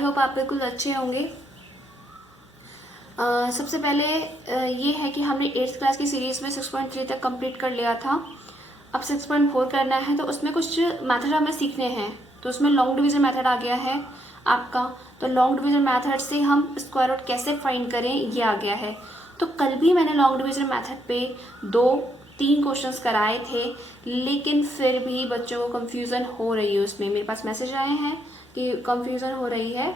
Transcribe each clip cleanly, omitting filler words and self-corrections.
I hope आप बिल्कुल अच्छे होंगे। सबसे पहले ये है कि हमने 8th क्लास की सीरीज़ में 6.3 तक कंप्लीट कर लिया था। अब 6.4 करना है, तो उसमें कुछ मेथड हमें सीखने हैं। तो उसमें लॉन्ग डिवीज़न मेथड आ गया है आपका। तो लॉन्ग डिवीज़न मेथड से हम स्क्वायर रूट कैसे फाइंड करें ये आ गया है। तो कल भी मैंने लॉन्ग डिवीज़न मेथड पे 2-3 क्वेश्चंस कराए थे, लेकिन फिर भी बच्चों को कंफ्यूजन हो रही है। उसमें मेरे पास मैसेज आए हैं कि कंफ्यूजन हो रही है,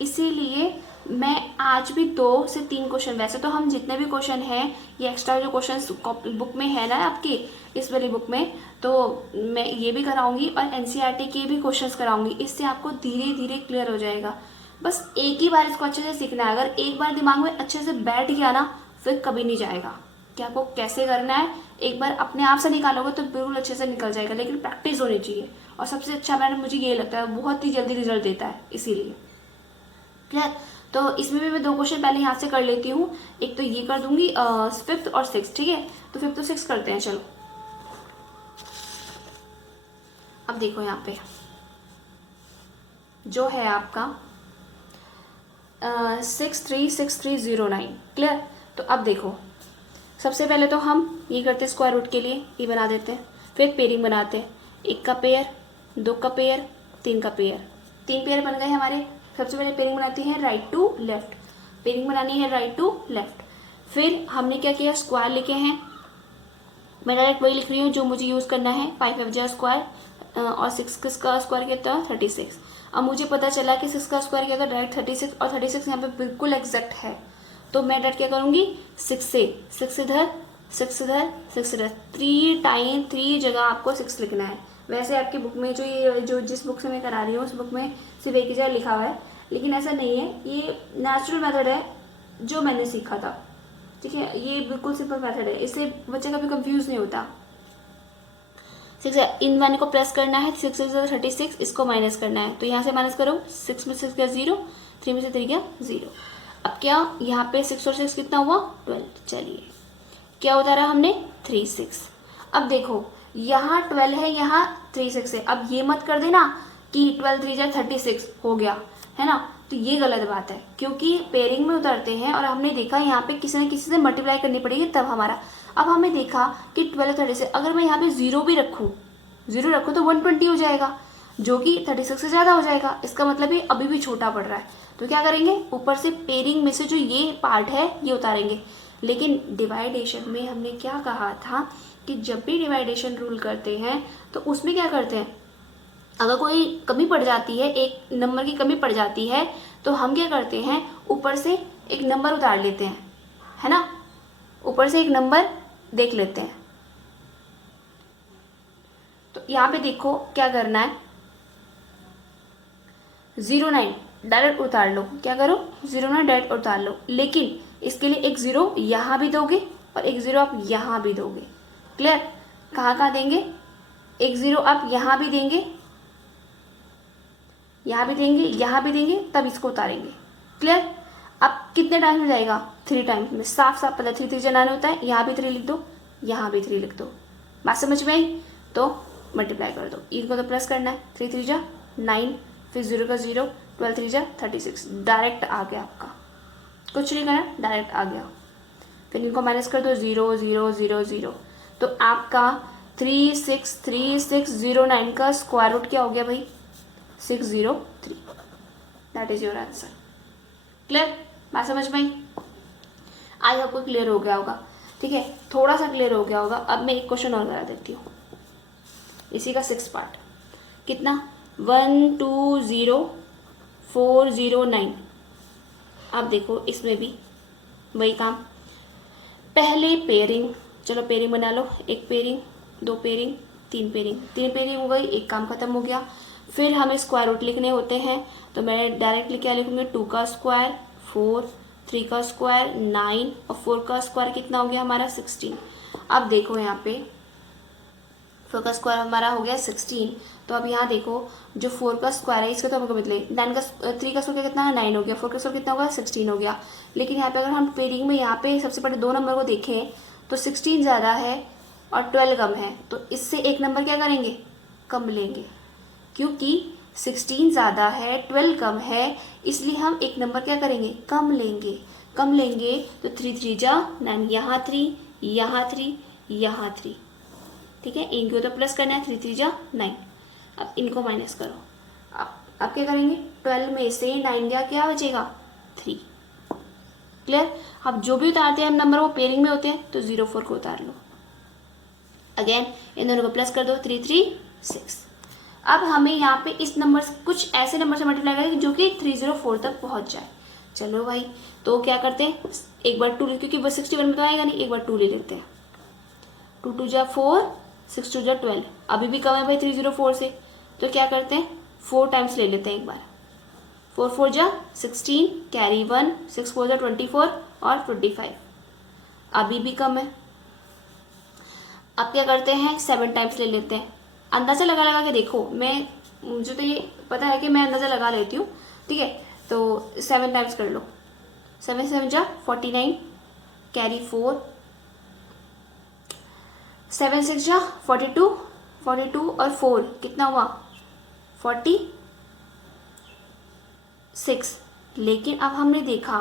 इसीलिए मैं आज भी 2 से 3 क्वेश्चन, वैसे तो हम जितने भी क्वेश्चन हैं ये एक्स्ट्रा जो क्वेश्चन बुक में है ना आपकी इस वाली बुक में, तो मैं ये भी कराऊंगी और एनसीईआरटी के भी क्वेश्चंस कराऊंगी। इससे आपको धीरे धीरे क्लियर हो जाएगा। बस एक ही बार इसको अच्छे से सीखना है। अगर एक बार दिमाग में अच्छे से बैठ गया ना, फिर कभी नहीं जाएगा कि आपको कैसे करना है। एक बार अपने आप से निकालोगे तो बिल्कुल अच्छे से निकल जाएगा, लेकिन प्रैक्टिस होनी चाहिए। और सबसे अच्छा मैंने मुझे ये लगता है बहुत ही जल्दी रिजल्ट देता है, इसीलिए। क्लियर? तो इसमें भी मैं 2 क्वेश्चन पहले यहाँ से कर लेती हूँ। एक तो ये कर दूंगी 5th और 6th, ठीक है। तो 5th और 6th करते हैं, चलो। अब देखो यहाँ पे जो है आपका 636309। क्लियर? तो अब देखो, सबसे पहले तो हम ये करते हैं स्क्वायर रूट के लिए ये बना देते हैं, फिर पेयरिंग बनाते हैं। 1 का पेयर, 2 का पेयर, 3 का पेयर। 3 पेयर बन गए हमारे। सबसे पहले पेयरिंग बनाती है राइट टू लेफ्ट। पेयरिंग बनानी है राइट टू लेफ्ट। फिर हमने क्या किया, स्क्वायर लिखे हैं। मैं डायरेक्ट वही लिख रही हूँ जो मुझे यूज़ करना है। 5 स्क्वायर और 6 का स्क्वायर कितना है 36। अब मुझे पता चला कि 6 का स्क्वायर क्या होगा डायरेक्ट 36, और 36 यहाँ पे बिल्कुल एग्जैक्ट है। तो मैं डायरेक्ट क्या करूँगी, 6 इधर, 6 इधर, 6 इधर। 3 जगह आपको 6 लिखना है। वैसे आपकी बुक में जो जिस बुक से मैं करा रही हूँ उस बुक में सिर्फ एक ही जगह लिखा हुआ है, लेकिन ऐसा नहीं है। ये नेचुरल मेथड है जो मैंने सीखा था, ठीक है। ये बिल्कुल सिंपल मेथड है, इससे बच्चा कभी कंफ्यूज नहीं होता। 6 इन वन को प्लस करना है, 6 36, इसको माइनस करना है। तो यहाँ से माइनस करो, 6 में 6 गया 0, 3 में से 3 गया 0। अब क्या यहाँ पे 6 और 6 कितना हुआ 12। चलिए क्या उतारा हमने 36। अब देखो यहाँ 12 है, यहाँ 36 है। अब ये मत कर देना कि 12 3 36 हो गया, है ना। तो ये गलत बात है, क्योंकि पेयरिंग में उतरते हैं और हमने देखा यहाँ पे किसी न किसी से मल्टीप्लाई करनी पड़ेगी तब हमारा। अब हमें देखा कि 12 36, अगर मैं यहाँ पे 0 भी रखूँ तो 120 हो जाएगा, जो कि 36 से ज़्यादा हो जाएगा। इसका मतलब ये अभी भी छोटा पड़ रहा है। तो क्या करेंगे, ऊपर से पेयरिंग में से जो ये पार्ट है ये उतारेंगे। लेकिन डिवाइडेशन में हमने क्या कहा था कि जब भी डिवाइडेशन रूल करते हैं तो उसमें क्या करते हैं, अगर कोई कमी पड़ जाती है, एक नंबर की कमी पड़ जाती है, तो हम क्या करते हैं, ऊपर से एक नंबर उतार लेते हैं, है ना। ऊपर से एक नंबर देख लेते हैं। तो यहाँ पे देखो क्या करना है, 09 डायरेक्ट उतार लो। क्या करो, 09 डायरेक्ट उतार लो। लेकिन इसके लिए एक 0 यहाँ भी दोगे और एक 0 आप यहाँ भी दोगे। क्लियर? कहाँ कहाँ देंगे, एक 0 आप यहाँ भी देंगे, यहाँ भी देंगे, यहाँ भी देंगे, तब इसको उतारेंगे। क्लियर? अब कितने टाइम्स में जाएगा, 3 टाइम्स में। साफ साफ पता 3 3 9 होता है। यहाँ भी 3 लिख दो, यहाँ भी 3 लिख दो। बात समझ में आई? तो मल्टीप्लाई कर दो, इनको तो प्लस करना है। 3 3 9, फिर 0 का 0, 12 3 36। डायरेक्ट आ गया आपका, कुछ नहीं करना, डायरेक्ट आ गया। फिर इनको माइनस कर दो, 0 0 0 0। तो आपका 363609 का स्क्वायर रूट क्या हो गया भाई, 603। That is your answer. Clear? बात समझ में आई? आई आपको क्लियर हो गया होगा, ठीक है। थोड़ा सा क्लियर हो गया होगा। अब मैं एक क्वेश्चन और करा देती हूँ, इसी का 6th पार्ट। कितना, 120409। अब देखो इसमें भी वही काम, पहले पेयरिंग, चलो पेयरिंग बना लो। 1 पेयरिंग, 2 पेयरिंग, 3 पेयरिंग। 3 पेयरिंग हो गई, एक काम खत्म हो गया। फिर हमें स्क्वायर रूट लिखने होते हैं, तो मैं डायरेक्टली क्या लिखूंगी, 2 का स्क्वायर 4, 3 का स्क्वायर 9 और 4 का स्क्वायर कितना हो गया हमारा 16। अब देखो यहाँ पे 4 का स्क्वायर हमारा हो गया 16। तो अब यहाँ देखो जो 4 का स्क्वायर है इसका तो हमको बदले 3 का स्क्वायर कितना है 9 हो गया, 4 का स्क्वायर कितना होगा 16 हो गया। लेकिन यहाँ पे अगर हम पेयरिंग में यहाँ पे सबसे पहले 2 नंबर को देखें तो 16 ज़्यादा है और 12 कम है, तो इससे एक नंबर क्या करेंगे, कम लेंगे, क्योंकि 16 ज़्यादा है, 12 कम है, इसलिए हम एक नंबर क्या करेंगे, कम लेंगे। कम लेंगे तो 3 3 जा 9, यहाँ 3, यहाँ 3, यहाँ 3, ठीक है। इनको तो प्लस करना है, 3 3 जा 9। अब इनको माइनस करो। अब क्या करेंगे, 12 में से 9 गया, क्या बचेगा, 3। क्लियर। अब जो भी उतारते हैं हम नंबर वो पेयरिंग में होते हैं, तो 0 4 को उतार लो। अगेन इन दोनों को प्लस कर दो, 3 3 6। अब हमें यहाँ पे इस नंबर से कुछ ऐसे नंबर से मल्टीप्लाई करेंगे जो कि 304 तक पहुँच जाए। चलो भाई, तो क्या करते हैं, एक बार 2, क्योंकि 61 में तो आएगा नहीं, एक बार 2 ले लेते हैं। 2 2 जा 4, 6 2 जा 12, अभी भी कम है भाई 304 से, तो क्या करते हैं 4 टाइम्स ले लेते हैं एक बार। 4 4 जा 16, कैरी 1, 6 4 जा 24 और 25, अभी भी कम है। अब क्या करते हैं 7 टाइम्स ले लेते हैं। अंदाज़ा लगा लगा के देखो, मुझे तो ये पता है कि मैं अंदाज़ा लगा लेती हूँ, ठीक है। तो 7 टाइम्स कर लो, 7 7 जा 49, कैरी 4, 7 6 जा 42, 42 और 4 कितना हुआ 46। लेकिन अब हमने देखा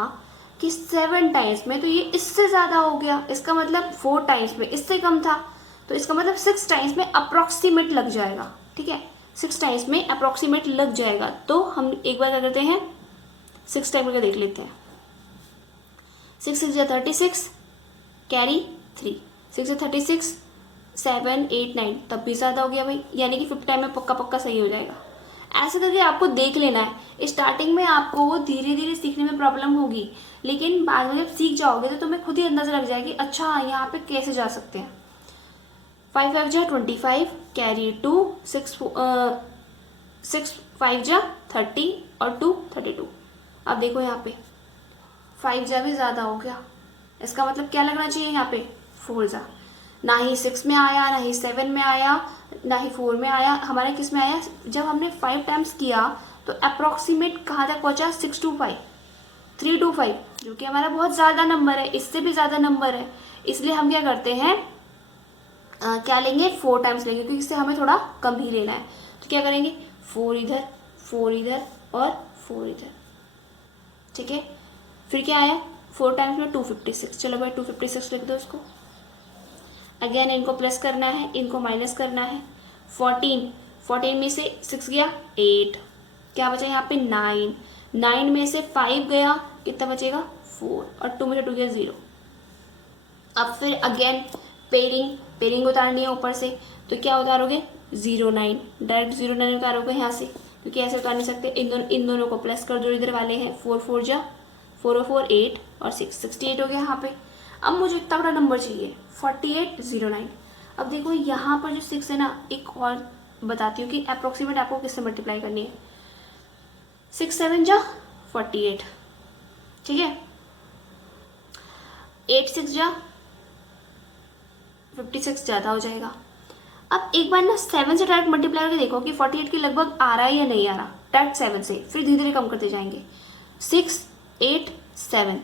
कि 7 टाइम्स में तो ये इससे ज़्यादा हो गया, इसका मतलब 4 टाइम्स में इससे कम था, तो इसका मतलब 6 टाइम्स में अप्रॉक्सीमेट लग जाएगा, ठीक है। 6 टाइम्स में अप्रॉक्सीमेट लग जाएगा, तो हम एक बार क्या करते हैं 6 टाइम करके देख लेते हैं। 6 6 जा 36, कैरी 3, 6 से 36, 7 8 9, तब भी ज़्यादा हो गया भाई, यानी कि 5 टाइम में पक्का पक्का सही हो जाएगा। ऐसे करके आपको देख लेना है। स्टार्टिंग में आपको धीरे धीरे सीखने में प्रॉब्लम होगी, लेकिन बाद में जब सीख जाओगे तो तुम्हें खुद ही अंदाज़ा लग जाएगी, अच्छा यहाँ पे कैसे जा सकते हैं। 5 5 जा 25, कैरी 2, 6 5 जा 30 और 2 32। अब देखो यहाँ पे 5 जा भी ज़्यादा हो गया, इसका मतलब क्या लगना चाहिए यहाँ पे 4 जा। ना ही 6 में आया, ना ही 7 में आया, ना ही 4 में आया, हमारे किस में आया, जब हमने 5 टाइम्स किया तो अप्रॉक्सीमेट कहाँ तक पहुँचा 625, 325, जो कि हमारा बहुत ज़्यादा नंबर है, इससे भी ज़्यादा नंबर है। इसलिए हम क्या करते हैं, क्या लेंगे 4 टाइम्स लेंगे, क्योंकि इससे हमें थोड़ा कम ही लेना है। तो क्या करेंगे 4 इधर, 4 इधर और 4 इधर, ठीक है। फिर क्या आया 4 टाइम्स में 256, चलो भाई 256 लिख दो इसको। अगेन इनको प्लस करना है, इनको माइनस करना है। 14 में से 6 गया 8, क्या बचा यहाँ पे 9, 9 में से 5 गया, कितना बचेगा 4, और 2 में से 2 गया 0। अब फिर अगेन पेयरिंग उतारनी है ऊपर से, तो क्या उतारोगे 09, डायरेक्ट 09 उतारोगे यहाँ से, क्योंकि ऐसे उतार नहीं सकते। इन दोनों को प्लस कर दो, इधर वाले हैं 4 4 जा 4 और 4 8 और 6 68 हो गया यहाँ पे। अब मुझे इतना बड़ा नंबर चाहिए 4809। अब देखो यहाँ पर जो 6 है ना, एक और बताती हूँ कि अप्रोक्सीमेट आपको किससे मल्टीप्लाई करनी है। 6 7 जा 48, ठीक है। 8 6 जा 56, ज़्यादा हो जाएगा। अब एक बार ना 7 से डायरेक्ट मल्टीप्लाई करके देखो कि 48 के लगभग आ रहा है या नहीं आ रहा, डायरेक्ट 7 से, फिर धीरे धीरे कम करते जाएंगे। 6 8 7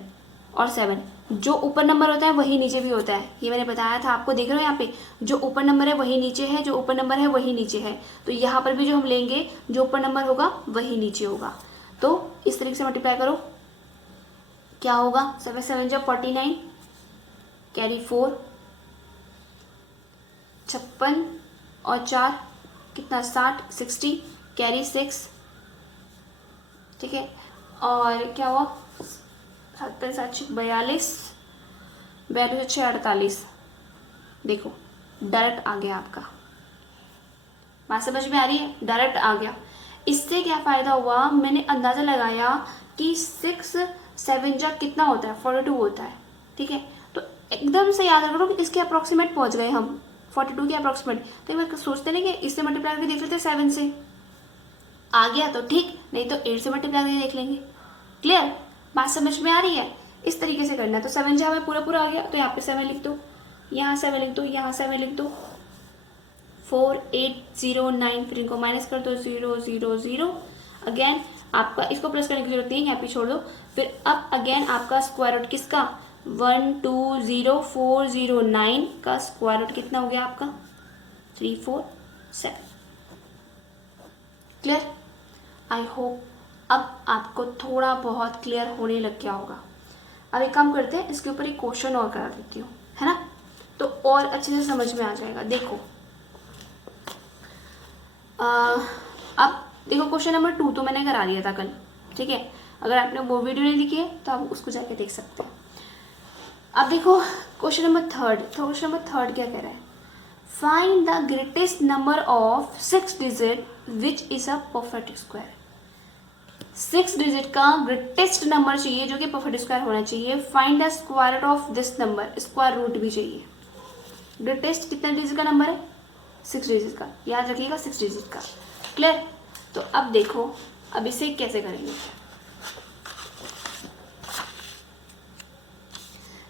और 7, जो ऊपर नंबर होता है वही नीचे भी होता है, ये मैंने बताया था आपको। देख रहे हो यहाँ पे जो ऊपर नंबर है वही नीचे है, जो ऊपर नंबर है वही नीचे है, तो यहाँ पर भी जो हम लेंगे जो ऊपर नंबर होगा वही नीचे होगा। तो इस तरीके से मल्टीप्लाई करो, क्या होगा 7 7 जब 49, कैरी 4, 56 और 4 कितना 60, 60, कैरी 6, ठीक है। और क्या हुआ 7 7 42, 42 6 48, देखो डायरेक्ट आ गया आपका। बात समझ में आ रही है, डायरेक्ट आ गया। इससे क्या फ़ायदा हुआ, मैंने अंदाज़ा लगाया कि 6 7 जा कितना होता है 42 होता है, ठीक है। तो एकदम से याद करो कि इसके अप्रॉक्सीमेट पहुंच गए हम 42 के अप्रॉक्सीमेट। तो एक बार सोचते नहीं कि इससे मल्टीप्लाई करके देख लेते 7 से, आ गया तो ठीक, नहीं तो 8 से मल्टीप्लाई करके देख लेंगे। क्लियर, बात समझ में आ रही है। इस तरीके से करना है। तो 7 जहाँ में पूरा पूरा आ गया तो यहाँ पे 7 लिख दो, यहाँ 7 लिख दो, यहाँ 7 लिख दो। 4 8 0 9, फिर इनको माइनस कर दो 0 0 0। अगेन आपका इसको प्लस करने की जरूरत नहीं है, यहाँ पे छोड़ दो। फिर अब अगेन आपका स्क्वायर रूट किसका 1 2 0 4 0 9 का स्क्वायर रूट कितना हो गया आपका 3 4 7। क्लियर, आई होप अब आपको थोड़ा बहुत क्लियर होने लग गया होगा। अब एक काम करते हैं, इसके ऊपर एक क्वेश्चन और करा देती हूँ, है ना, तो और अच्छे से समझ में आ जाएगा। देखो अब देखो क्वेश्चन नंबर 2 तो मैंने करा दिया था कल, ठीक है। अगर आपने वो वीडियो नहीं देखी है तो आप उसको जाके देख सकते हैं। अब देखो क्वेश्चन नंबर 3, तो क्वेश्चन नंबर 3 क्या कह रहा है, find the greatest number of 6 digit which is a perfect square. 6 digit का ग्रेटेस्ट नंबर चाहिए जो कि परफेक्ट स्क्वायर होना चाहिए। Find the square root of this number, square root भी चाहिए। ग्रेटेस्ट कितने डिजिट का नंबर है, 6 डिजिट का, याद रखिएगा 6 डिजिट का। क्लियर। तो अब देखो अब इसे कैसे करेंगे,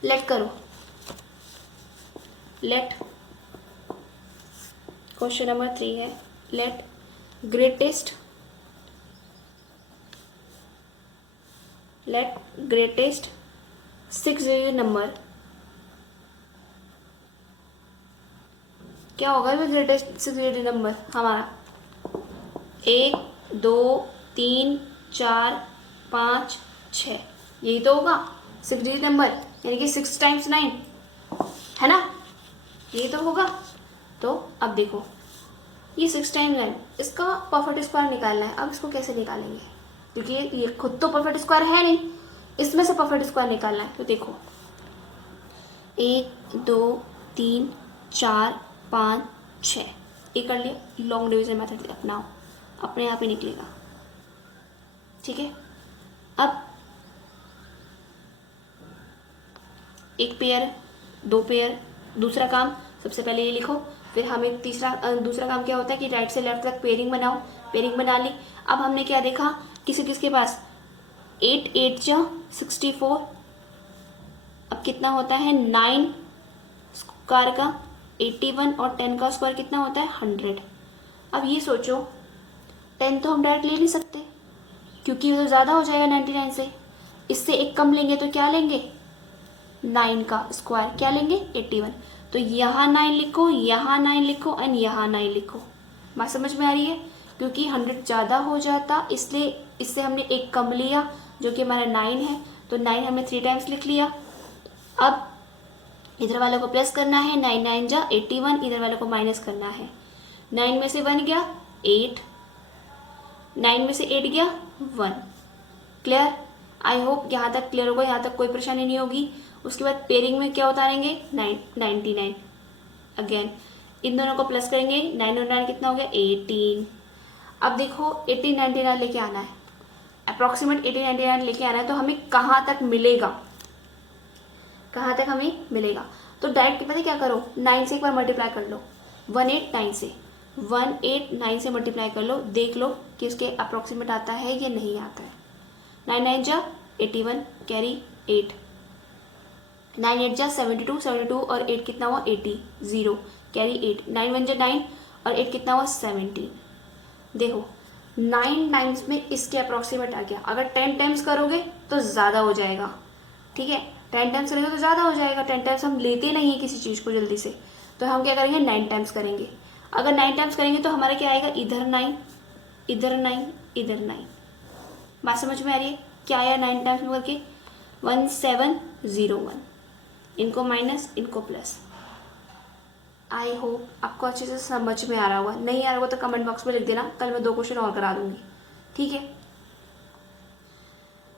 लेट करो, लेट क्वेश्चन नंबर 3 है, let greatest, let greatest 6 digit number, क्या होगा ये ग्रेटेस्ट 6 डिजिट नंबर हमारा, 1 2 3 4 5 6, यही तो होगा 6 डिजिट नंबर, यानी कि 6 टाइम्स 9, है ना, यही तो होगा। तो अब देखो ये 6 टाइम्स 9, इसका परफेक्ट स्क्वायर निकालना है। अब इसको कैसे निकालेंगे, क्योंकि ये खुद तो परफेक्ट स्क्वायर है नहीं, इसमें से परफेक्ट स्क्वायर निकालना है। तो देखो 1 2 3 4 5 6, ये कर लिया, लॉन्ग डिवीजन मेथड अपनाओ, अपने आप ही निकलेगा, ठीक है। अब एक पेयर, 2 पेयर, दूसरा काम सबसे पहले ये लिखो, फिर हमें दूसरा काम क्या होता है कि राइट से लेफ्ट तक पेयरिंग बनाओ, पेयरिंग बना ली। अब हमने क्या देखा, किसी किसके पास 8 8 जा 64, अब कितना होता है 9 स्क्वायर का 81 और 10 का स्क्वायर कितना होता है 100। अब ये सोचो 10 तो हम डायरेक्ट ले नहीं सकते क्योंकि वो तो ज़्यादा हो जाएगा 99 से, इससे एक कम लेंगे तो क्या लेंगे 9 का स्क्वायर, क्या लेंगे 81। तो यहाँ 9 लिखो, यहाँ 9 लिखो एंड यहाँ 9 लिखो। बात समझ में आ रही है, क्योंकि 100 ज़्यादा हो जाता इसलिए इससे हमने एक कम लिया जो कि हमारा 9 है, तो 9 हमने 3 टाइम्स लिख लिया। अब इधर वाले को प्लस करना है, 9 9 जा 81, इधर वाले को माइनस करना है। 9 में से 1 गया 8, 9 में से 8 गया 1। क्लियर, आई होप यहाँ तक क्लियर होगा, यहाँ तक कोई परेशानी नहीं होगी। उसके बाद पेयरिंग में क्या उतारेंगे 99, अगेन इन दोनों को प्लस करेंगे, 9 और 9 कितना हो गया 18। अब देखो 1899 लेके आना है, अप्रॉक्सीमेट 1899 लेके आना है, तो हमें कहाँ तक मिलेगा, कहाँ तक हमें मिलेगा। तो डायरेक्ट पता क्या करो, 9 से एक बार मल्टीप्लाई कर लो, 189 से 189 से मल्टीप्लाई कर लो, देख लो कि इसके अप्रॉक्सीमेट आता है या नहीं आता है। 9 9 जा 81 कैरी 8, 9 8 जा 72, 72 और 8 कितना हुआ 80, 0 कैरी 8, 9 1 जा 9 और 8 कितना हुआ 17। देखो 9 टाइम्स में इसके अप्रॉक्सीमेट आ गया। अगर 10 टाइम्स करोगे तो ज़्यादा हो जाएगा, ठीक है, 10 टाइम्स करेंगे तो ज़्यादा हो जाएगा। 10 टाइम्स हम लेते नहीं हैं किसी चीज़ को जल्दी से, तो हम क्या करेंगे 9 टाइम्स करेंगे। अगर 9 टाइम्स करेंगे तो हमारा क्या आएगा, इधर 9 इधर 9 इधर 9। बात समझ में आ रही है, क्या आया 9 टाइम्स में करके 1701, इनको माइनस इनको प्लस। आई होप आपको अच्छे से समझ में आ रहा होगा, नहीं आ रहा होगा तो कमेंट बॉक्स में लिख देना, कल मैं 2 क्वेश्चन और करा दूंगी, ठीक है।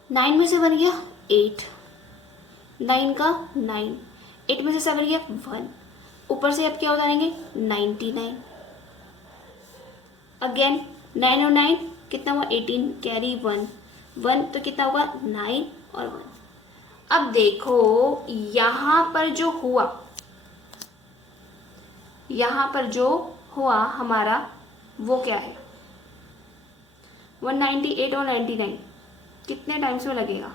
9 में से बन गया 8, 9 का 9, 8 में से 7 गया 1, ऊपर से अब क्या उतारेंगे 99, अगेन 9 और 9 कितना हुआ 18 कैरी 1, 1 तो कितना होगा 9 और 1। अब देखो यहाँ पर जो हुआ, यहाँ पर जो हुआ हमारा वो क्या है 198 और 99 कितने टाइम्स में लगेगा,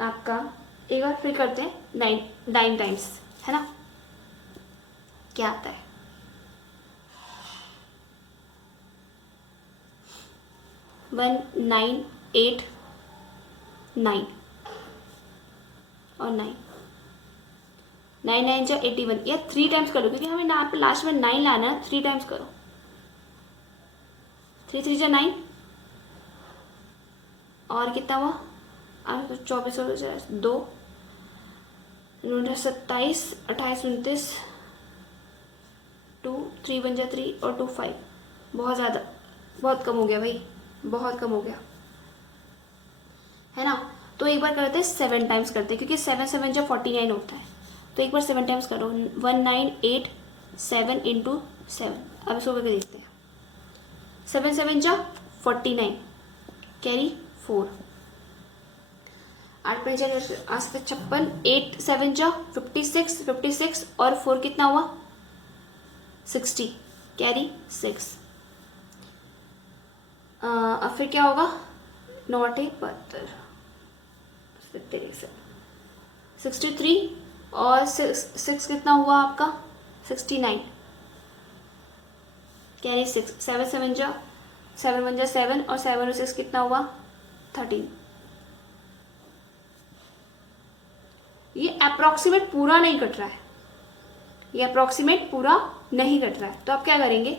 आपका एक बार फिर करते हैं 9 टाइम्स, है ना, क्या आता है 198 9 और 9, 9 9 जा 81, या 3 टाइम्स कर लो क्योंकि हमें यहाँ पे लास्ट में 9 लाना है, 3 टाइम्स करो। 3 3 जा 9, और कितना हुआ? 24 हो जाए 2, 27, 28, 29, 2, 3 1 जा 3 और 2 5। बहुत ज़्यादा, बहुत कम हो गया भाई, बहुत कम हो गया, है ना। तो एक बार करते हैं 7 टाइम्स करते हैं क्योंकि 7 7 जा 49 होता है। तो एक बार 7 टाइम्स करो, 1987 इंटू 7। अब इसको करके देखते हैं। 7 7 जा 49, कैरी 4, 8 5 आज तक 56, 8 7 जा 56, 56 और 4 कितना हुआ? 60, कैरी 6। अब फिर क्या होगा? 9 8 72, 63 और 6 कितना हुआ आपका? 69, कैरी 6। 7 7 जा 7 1 जा 7 और 7 और 6 कितना हुआ? 13। ये अप्रॉक्सीमेट पूरा नहीं कट रहा है, ये अप्रॉक्सीमेट पूरा नहीं कट रहा है। तो आप क्या करेंगे,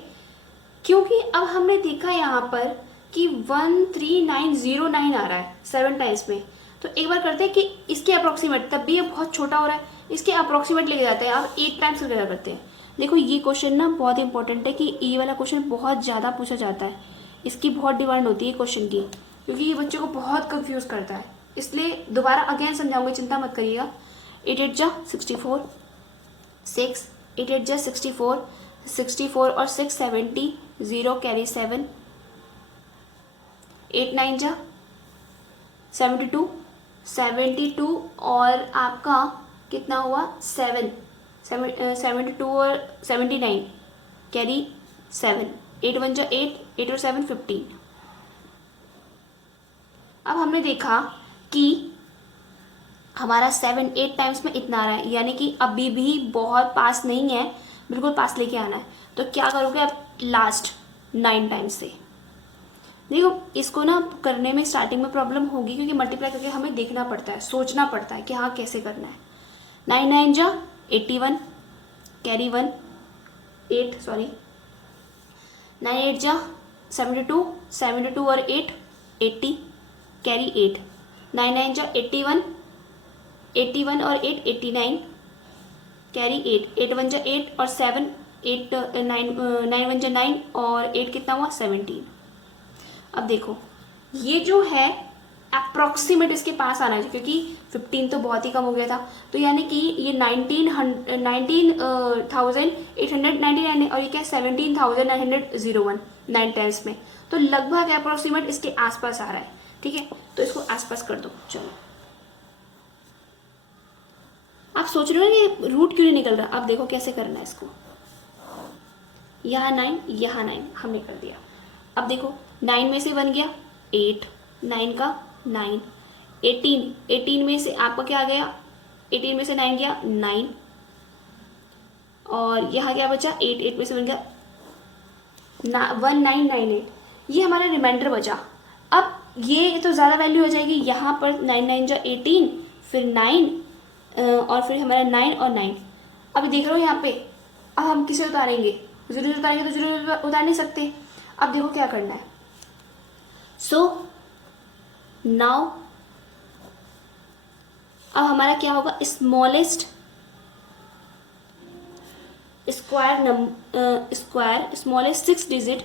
क्योंकि अब हमने देखा यहाँ पर कि 13909 आ रहा है 7 टाइम्स में, तो एक बार करते हैं कि इसके अप्रॉक्सीमेट, तब भी ये बहुत छोटा हो रहा है, इसके अप्रॉक्सीमेट लेके जाते हैं। अब 8 टाइम्स करके करते हैं। देखो ये क्वेश्चन ना बहुत इंपॉर्टेंट है कि ये वाला क्वेश्चन बहुत ज़्यादा पूछा जाता है, इसकी बहुत डिमांड होती है क्वेश्चन की, क्योंकि ये बच्चों को बहुत कंफ्यूज करता है। इसलिए दोबारा अगेन समझाऊंगी, चिंता मत करिएगा। 8 8 जा 64, 6 8 8 जा 64, 64 और 6 70, 0 कैरी 7, 8 9 जा 72, 72 और आपका कितना हुआ? 7 72 और 79, कैरी 7, 8 1 जा 8, 8 और 7 15। अब हमने देखा कि हमारा 7 8 टाइम्स में इतना आ रहा है, यानी कि अभी भी बहुत पास नहीं है, बिल्कुल पास लेके आना है। तो क्या करोगे अब? लास्ट 9 टाइम्स से। देखो इसको ना करने में स्टार्टिंग में प्रॉब्लम होगी क्योंकि मल्टीप्लाई करके हमें देखना पड़ता है, सोचना पड़ता है कि हाँ कैसे करना है। 9 9 जा 81, कैरी 1, 8 सॉरी, 9 8 जा 72, 72 और 8 80, कैरी 8, 9 9 जा 81, 81 और 8 89, कैरी 8, 8 1 जा 8 और 7 8 9 1 जा 9 और 8 कितना हुआ? 17। अब देखो ये जो है अप्रॉक्सीमेट इसके पास आना चाहिए क्योंकि 15 तो बहुत ही कम हो गया था, तो यानी कि ये 19,899 और ये क्या 17,901 9 टाइम्स में, तो लगभग अप्रॉक्सीमेट इसके आसपास आ रहा है। ठीक है, तो इसको आसपास कर दो। चलो आप सोच रहे हो ना कि रूट क्यों नहीं निकल रहा, अब देखो कैसे करना है इसको। यहाँ 9 यहाँ 9 हमने कर दिया। अब देखो 9 में से बन गया 8, 9 का 9, 18, 18 में से आपका क्या आ गया? 18 में से 9 गया 9, और यहाँ क्या बचा? 8, 8 में से बन गया 1998, ये हमारा रिमाइंडर बचा। अब ये तो ज़्यादा वैल्यू हो जाएगी, यहाँ पर 9 9 जा 18, फिर 9 और फिर हमारा 9 और 9। अब देख रहे हो यहाँ पे, अब हम किसे उतारेंगे? 0 उतारेंगे तो 0 उतार नहीं सकते। अब देखो क्या करना है। सो नाउ अब हमारा क्या होगा? Smallest smallest 6 digit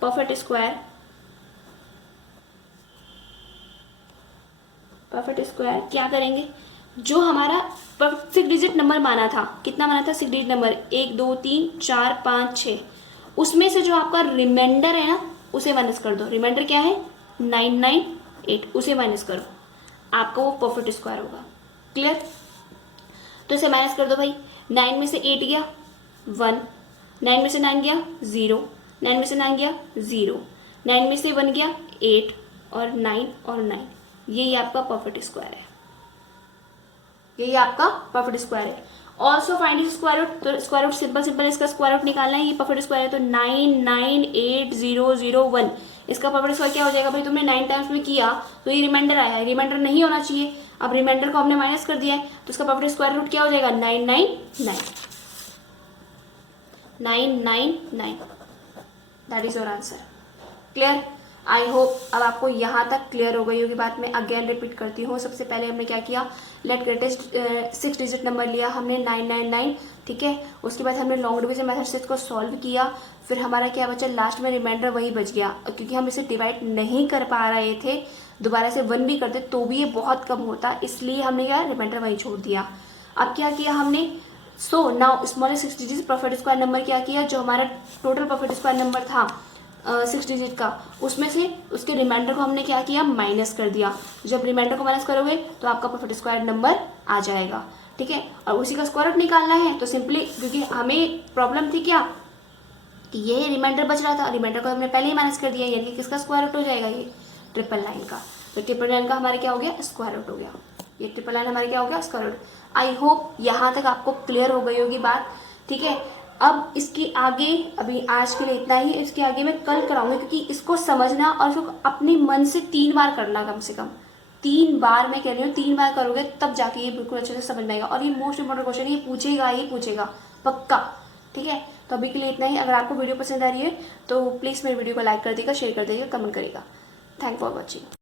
perfect square क्या करेंगे? जो हमारा 6 डिजिट नंबर माना था, कितना माना था? 6 डिजिट नंबर 1 2 3 4 5 6, उसमें से जो आपका रिमाइंडर है ना उसे माइनस कर दो। रिमाइंडर क्या है? 998, उसे माइनस करो, आपका वो परफेक्ट स्क्वायर होगा। क्लियर? तो इसे माइनस कर दो भाई। 9 में से 8 गया 1, 9 में से 9 गया 0, 9 में से 9 गया 0, 9 में से 1 गया 8 और 9 और 9, यही आपका परफेक्ट स्क्वायर है, यही आपका परफेक्ट स्क्वायर है। ऑल्सो फाइंडिंग स्क्वायर रूट, तो स्क्वायर रूट सिंपल इसका स्क्वायर रूट निकालना है, ये परफेक्ट स्क्वायर है तो 998,001, इसका परफेक्ट स्क्वायर क्या हो जाएगा भाई, तुमने 9 टाइम्स में किया तो ये रिमाइंडर आया है, रिमाइंडर नहीं होना चाहिए, अब रिमाइंडर को हमने माइनस कर दिया है तो इसका परफेक्ट स्क्वायर रूट क्या हो जाएगा 999, that is your answer. Clear? I hope अब आपको यहाँ तक क्लियर हो गई होगी बात। मैं अगेन रिपीट करती हूँ, सबसे पहले हमने क्या किया, लेट ग्रेटेस्ट 6 डिजिट नंबर लिया हमने 999, ठीक है। उसके बाद हमने लॉन्ग डिवीजन मेथड से इसको सॉल्व किया, फिर हमारा क्या बचा, लास्ट में रिमाइंडर वही बच गया, क्योंकि हम इसे डिवाइड नहीं कर पा रहे थे, दोबारा से 1 भी करते तो भी ये बहुत कम होता, इसलिए हमने क्या रिमाइंडर वहीं छोड़ दिया। अब क्या किया हमने, so now smallest 6 digit perfect square number क्या किया, जो हमारा टोटल परफेक्ट स्क्वायर नंबर था 6 डिजिट का, उसमें से उसके रिमाइंडर को हमने क्या किया, माइनस कर दिया। जब रिमाइंडर को माइनस करोगे तो आपका परफेक्ट स्क्वायर नंबर आ जाएगा, ठीक है। और उसी का स्क्वायर रूट निकालना है तो सिंपली, क्योंकि हमें प्रॉब्लम थी क्या कि ये रिमाइंडर बच रहा था, रिमाइंडर को हमने पहले ही माइनस कर दिया, यानी कि किसका स्क्वायर रूट हो जाएगा, ये 999 का, तो 999 का हमारे क्या हो गया, स्क्वायर रूट हो गया, ये 999 हमारे क्या हो गया, स्क्वायर रूट। आई होप यहाँ तक आपको क्लियर हो गई होगी बात, ठीक है। अब इसकी आगे, अभी आज के लिए इतना ही, इसके आगे मैं कल कराऊंगी, क्योंकि इसको समझना और इसको अपने मन से 3 बार करना, कम से कम 3 बार, मैं कह रही हूँ 3 बार करोगे तब जाके ये बिल्कुल अच्छे से समझ में आएगा। और ये मोस्ट इंपॉर्टेंट क्वेश्चन, ये पूछेगा ही पूछेगा पक्का, ठीक है। तो अभी के लिए इतना ही। अगर आपको वीडियो पसंद आ रही है तो प्लीज़ मेरे वीडियो को लाइक कर देगा, शेयर कर देगा, कमेंट करेगा। Thank for watching.